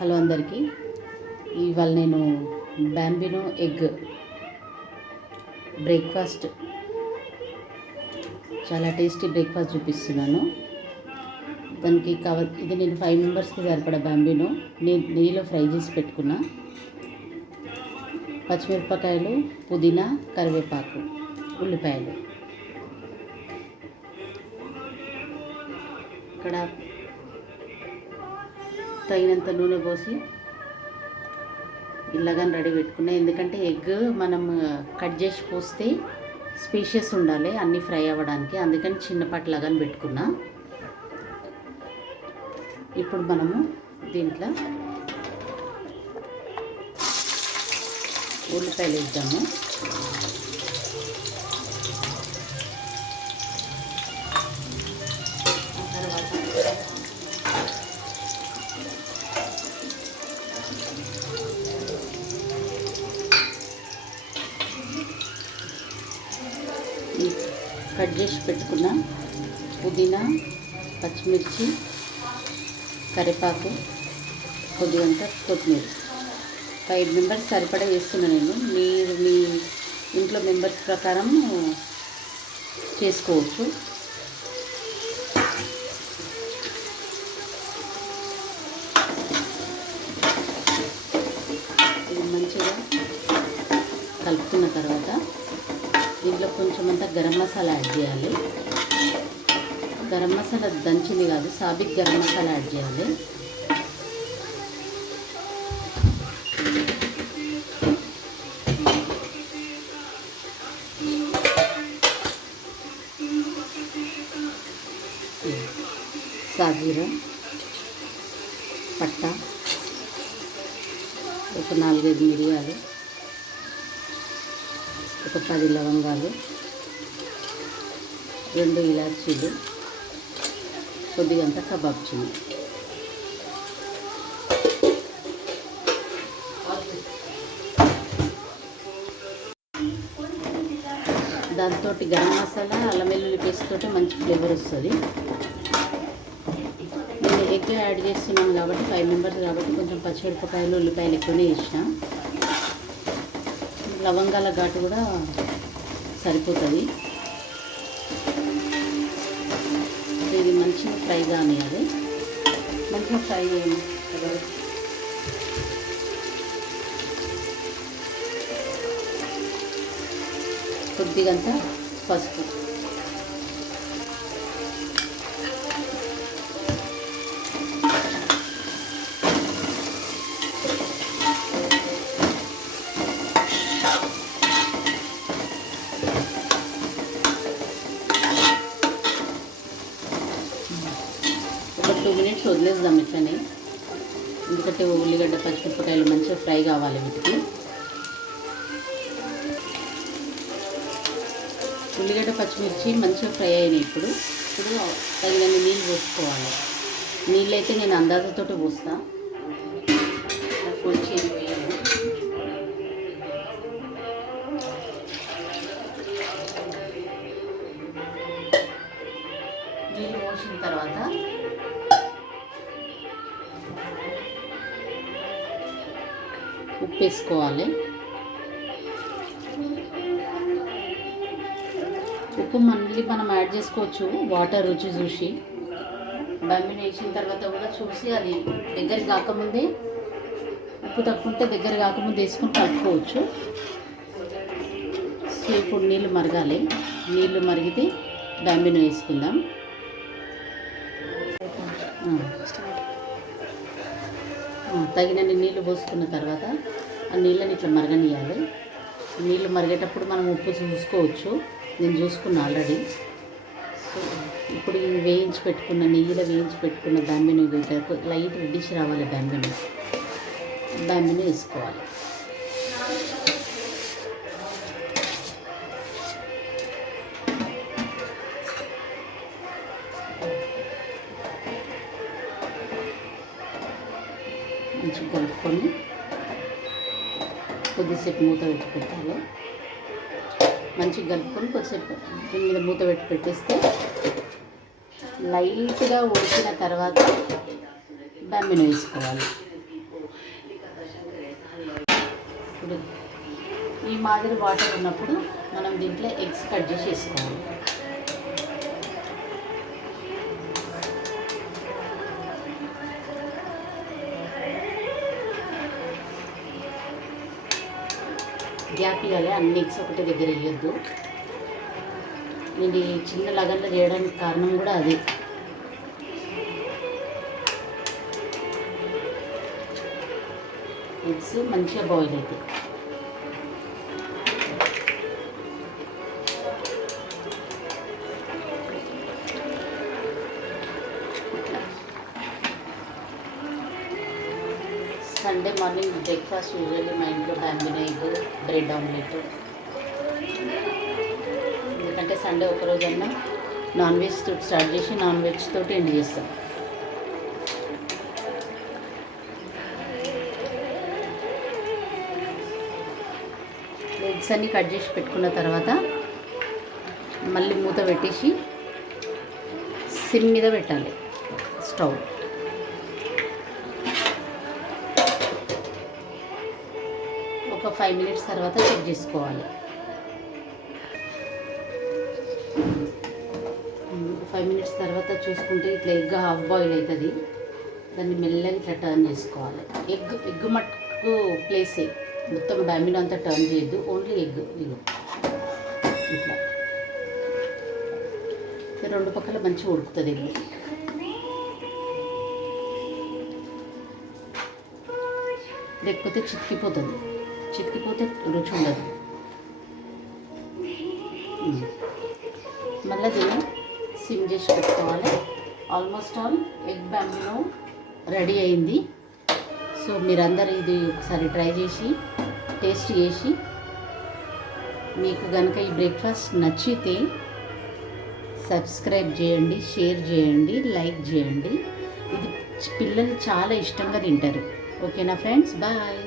Hello అందరికీ. ఇవాళ నేను బాంబినో ఎగ్ బ్రేక్ఫాస్ట్, చాలా టేస్టీ బ్రేక్ఫాస్ట్ చూపిస్తున్నాను. దానికి ఇది నేను 5 మెంబర్స్కి సరిపడా బాంబినో నెయ్యిలో ఫ్రై చేసి పెట్టుకున్నా. పచ్చిమిరపకాయలు, పుదీనా, కరివేపాకు, ఉల్లిపాయలు. ఇక్కడ తగినంత నూనె పోసి ఇలాగని రెడీ పెట్టుకున్నా. ఎందుకంటే ఎగ్ మనం కట్ చేసి పోస్తే స్పీషియస్ ఉండాలి అన్నీ ఫ్రై అవ్వడానికి, అందుకని చిన్నపాటి లగన్ పెట్టుకున్నా. ఇప్పుడు మనము దీంట్లో ఉల్లిపాయలు వేద్దాము. కట్ చేసి పెట్టుకున్న పుదీనా, పచ్చిమిర్చి, కరివేపాకు, కొద్దిగంత కొత్తిమీర. 5 మెంబర్స్ సరిపడా వేస్తున్నాను నేను. మీరు మీ ఇంట్లో మెంబర్స్ ప్రకారం చేసుకోవచ్చు. ఇది మంచిగా కలుపుకున్న తర్వాత దీంట్లో కొంచెం అంతా గరం మసాలా యాడ్ చేయాలి. గరం మసాలా దంచింది కాదు, సాబిత్ గరం మసాలా యాడ్ చేయాలి. సాజీరా, పట్ట, ఒక 4-5 మిరియాలు, ఒక 10 లవంగాలు, 2 ఇలాచీలు, కొద్దిగంత కబాబ్ చిన్ని. దాంతో గరం మసాలా, అల్లం వెల్లుల్లి పేస్ట్ తోటి మంచి ఫ్లేవర్ వస్తుంది. నేను ఎగ్ యాడ్ చేస్తున్నాను కాబట్టి 5 మెంబర్స్ కాబట్టి కొంచెం పచ్చిమిరపకాయలు, ఉల్లిపాయలు ఎక్కువనే వేసిన. లవంగాల ఘాటు కూడా సరిపోతుంది. ఇది మంచిగా ఫ్రై కానియాలి. మంచిగా ఫ్రై చేయండి. కొద్దిగంత పసుపు, ఒక 2 మినిట్స్ వదిలేద్దాం ఇట్లనే. ఎందుకంటే ఉల్లిగడ్డ, పచ్చిమిరపకాయలు మంచిగా ఫ్రై కావాలి వీటికి. ఉల్లిగడ్డ, పచ్చిమిర్చి మంచిగా ఫ్రై అయినాయి. ఇప్పుడు తగినన్ని నీళ్ళు పోసుకోవాలి. నీళ్ళు అయితే నేను అందాజతోటి పోస్తా, కొంచెం వేయను. నీళ్ళు పోసిన తర్వాత ఉప్పు వేసుకోవాలి. ఉప్పు మళ్ళీ మనం యాడ్ చేసుకోవచ్చు వాటర్ రుచి చూసి. బాంబినో వేసిన తర్వాత కూడా చూసి అది దగ్గర కాకముందే, ఉప్పు తక్కువ ఉంటే దగ్గర కాకముందే వేసుకొని కలుపుకోవచ్చు. సో ఇప్పుడు నీళ్ళు మరగాలి. నీళ్ళు మరిగితే బాంబినో వేసుకుందాం. తగినన్ని నీళ్ళు పోసుకున్న తర్వాత ఆ నీళ్ళని ఇట్లా మరగనియాలి. నీళ్ళు మరిగేటప్పుడు మనం ఉప్పు చూసుకోవచ్చు. నేను చూసుకున్నా ఆల్రెడీ. సో ఇప్పుడు ఈ వేయించి పెట్టుకున్న నెయ్యిలో వేయించి పెట్టుకున్న బాంబినో లైట్ రెడ్డిష్ రావాలి. బాంబినో వేసుకోవాలి. మంచిగా కలుపుకొని కొద్దిసేపు మూత పెట్టి పెట్టాలి. మంచిగా కలుపుకొని కొద్దిసేపు దీని మీద మూత పెట్టి పెట్టేస్తే లైట్గా ఉడికిన తర్వాత బాంబినో వేసుకోవాలి. ఈ మాదిరి వాటర్ ఉన్నప్పుడు మనం దీంట్లో ఎగ్స్ కట్ చేసి వేసుకోవాలి. గ్యాప్ ఇవ్వాలి, అన్ని ఎగ్స్ ఒకటి దగ్గర వేయొద్దు. నేను ఈ చిన్న లగన్లో చేయడానికి కారణం కూడా అది. ఎగ్స్ మంచిగా బాయిల్ అవుతాయి. సండే మార్నింగ్ బ్రేక్ఫాస్ట్ యూజువల్లీ మా ఇంట్లో బ్యాంబినో ఎగ్, బ్రెడ్ ఆమ్లెట్. ఎందుకంటే సండే ఒకరోజన్నా నాన్ వెజ్ తోటి స్టార్ట్ చేసి నాన్ వెజ్ తోటి ఎండ్ చేస్తాం. ఎగ్స్ అన్నీ కట్ చేసి పెట్టుకున్న తర్వాత మళ్ళీ మూత పెట్టేసి సిమ్ మీద పెట్టాలి స్టవ్. ఒక 5 మినిట్స్ తర్వాత చెక్ చేసుకోవాలి. 5 మినిట్స్ తర్వాత చూసుకుంటే ఇట్లా ఎగ్ హాఫ్ బాయిల్ అవుతుంది. దాన్ని మెల్లగా ఇట్లా టర్న్ చేసుకోవాలి. ఎగ్ మట్టుకు ప్లేసే, మొత్తం బ్యాంబినో అంతా టర్న్ చేయొద్దు, ఓన్లీ ఎగ్. ఇగో ఇట్లా రెండు పక్కల మంచిగా ఉడుకుతుంది ఎగ్. లేకపోతే చితికిపోతే రుచి ఉండదు. మళ్ళీ దీన్ని సిమ్ చేసి పెట్టుకోవాలి. Almost all egg Bambino ready అయింది. సో మీరందరూ ఇది ఒకసారి ట్రై చేసి టేస్ట్ చేసి, మీకు కనుక ఈ బ్రేక్ఫాస్ట్ నచ్చితే సబ్స్క్రైబ్ చేయండి, షేర్ చేయండి, లైక్ చేయండి. ఇది పిల్లలు చాలా ఇష్టంగా తింటారు. ఓకేనా ఫ్రెండ్స్, బాయ్.